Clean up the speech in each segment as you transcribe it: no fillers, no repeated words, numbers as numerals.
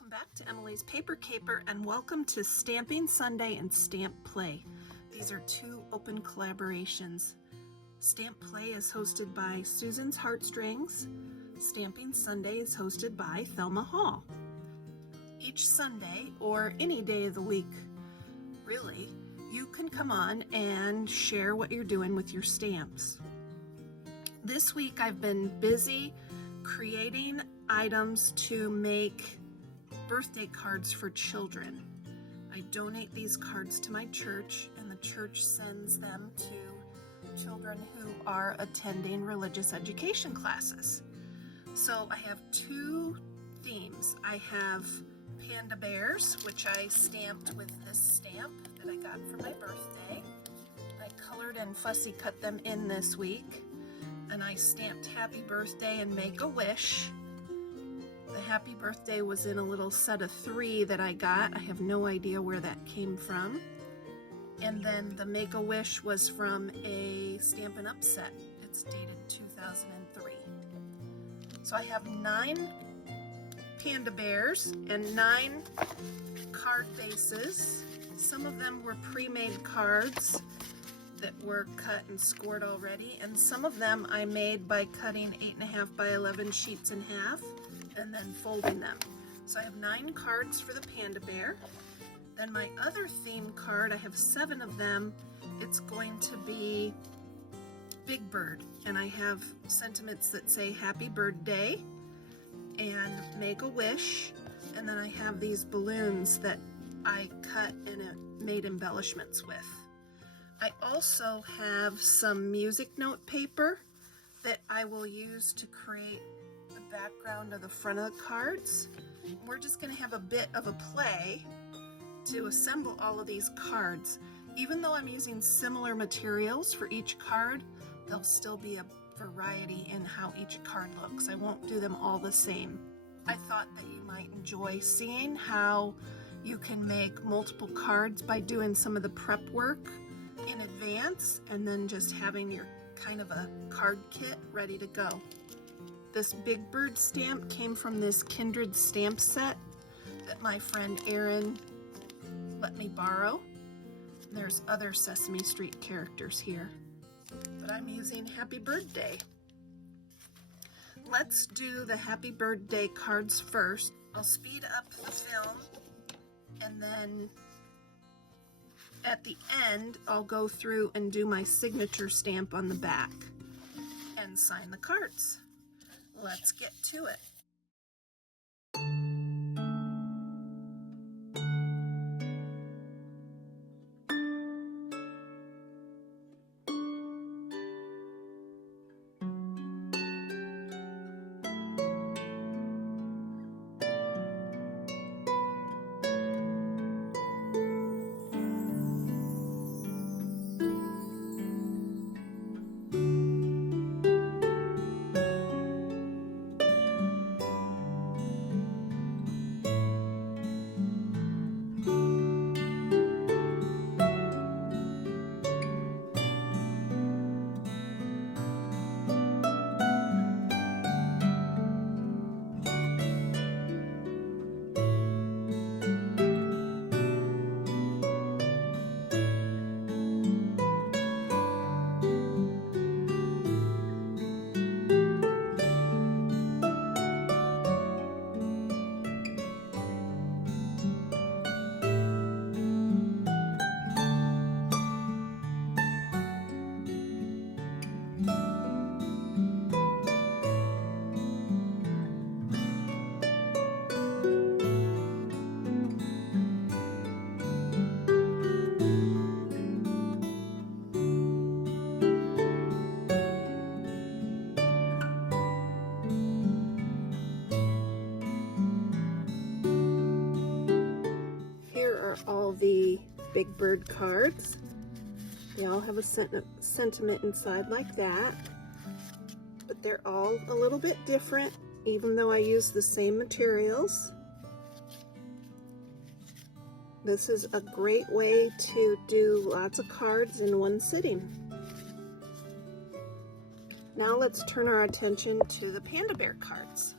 Welcome back to Emilee's Paper Caper and welcome to Stamping Sunday and Stamp Play. These are two open collaborations. Stamp Play is hosted by Susan's Heartstrings. Stamping Sunday is hosted by Thelma Hall. Each Sunday, or any day of the week, really, you can come on and share what you're doing with your stamps. This week I've been busy creating items to make birthday cards for children. I donate these cards to my church, and the church sends them to children who are attending religious education classes. So I have two themes. I have panda bears, which I stamped with this stamp that I got for my birthday. I colored and fussy cut them in this week, and I stamped Happy Birthday and Make a Wish. The Happy Birthday was in a little set of 3 that I got. I have no idea where that came from. And then the Make a Wish was from a Stampin' Up set. It's dated 2003. So I have 9 panda bears and 9 card bases. Some of them were pre-made cards that were cut and scored already, and some of them I made by cutting 8.5 by 11 sheets in half and then folding them. So I have 9 cards for the panda bear. Then my other theme card, I have 7 of them. It's going to be Big Bird, and I have sentiments that say Happy Birthday and Make a Wish, and then I have these balloons that I cut and made embellishments with. I also have some music note paper that I will use to create the background of the front of the cards. We're just going to have a bit of a play to assemble all of these cards. Even though I'm using similar materials for each card, there'll still be a variety in how each card looks. I won't do them all the same. I thought that you might enjoy seeing how you can make multiple cards by doing some of the prep work in advance and then just having your kind of a card kit ready to go. This Big Bird stamp came from this Kindred stamp set that my friend Erin let me borrow. There's other Sesame Street characters here, but I'm using Happy Birthday. Let's do the Happy Birthday cards first. I'll speed up the film, and then at the end, I'll go through and do my signature stamp on the back and sign the cards. Let's get to it. All the Big Bird cards. They all have a sentiment inside like that, but they're all a little bit different, even though I use the same materials. This is a great way to do lots of cards in one sitting. Now let's turn our attention to the panda bear cards.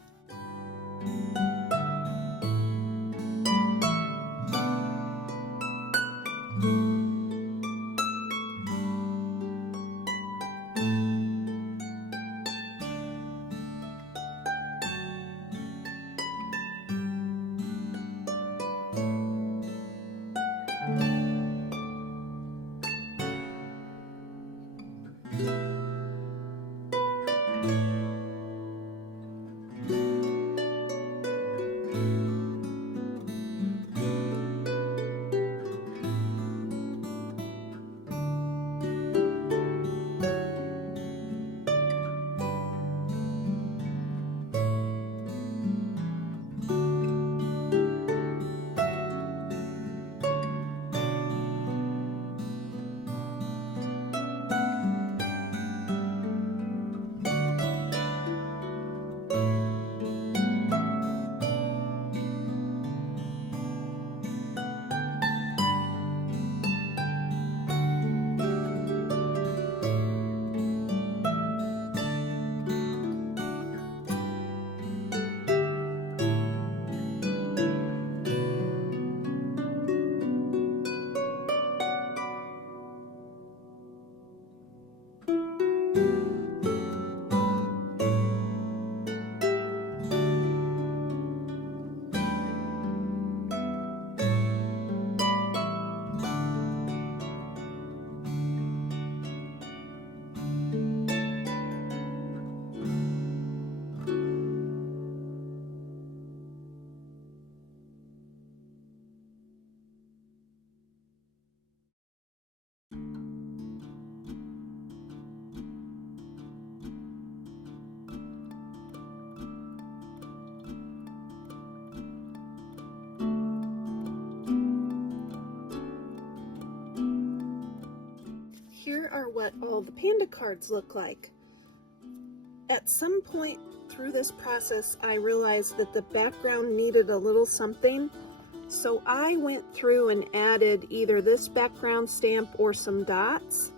what all the panda cards look like. At some point through this process, I realized that the background needed a little something, so I went through and added either this background stamp or some dots,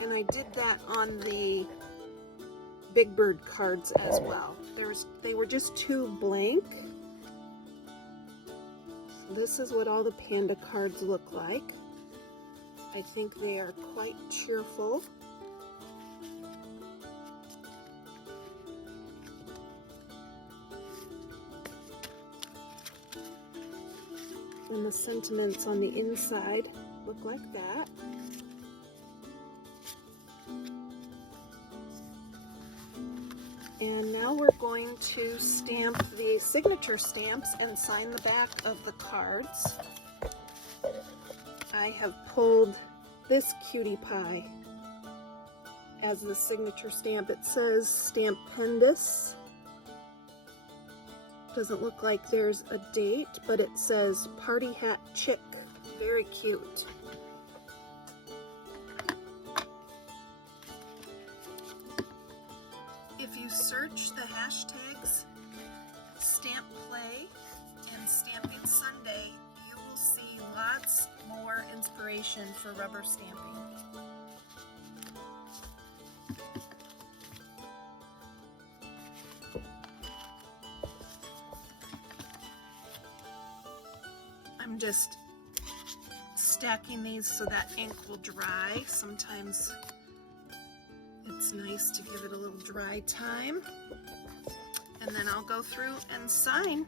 and I did that on the Big Bird cards as well. They were just too blank. This is what all the panda cards look like. I think they are quite cheerful. And the sentiments on the inside look like that. And now we're going to stamp the signature stamps and sign the back of the cards. I have pulled this cutie pie as the signature stamp. It says Stampendous. Doesn't look like there's a date, but it says Party Hat Chick. Very cute. If you search the hashtags Stamp Play and Stamping Sunday, you will see lots more inspiration for rubber stamping. I'm just stacking these so that ink will dry. Sometimes it's nice to give it a little dry time. And then I'll go through and sign.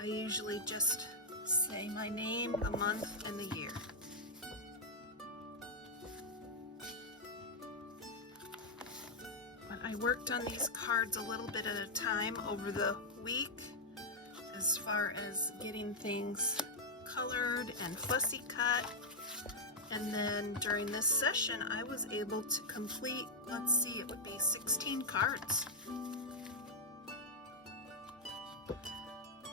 I usually just say my name, the month, and the year. But I worked on these cards a little bit at a time over the week, as far as getting things colored and fussy cut. And then during this session, I was able to complete, let's see, it would be 16 cards.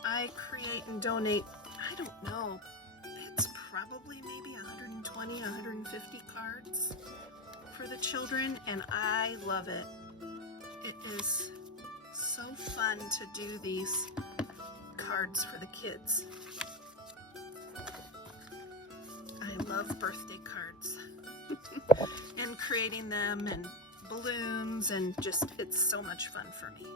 I create and donate, I don't know, it's probably maybe 120, 150 cards for the children, and I love it. It is so fun to do these cards for the kids. I love birthday cards and creating them and balloons, and just, it's so much fun for me.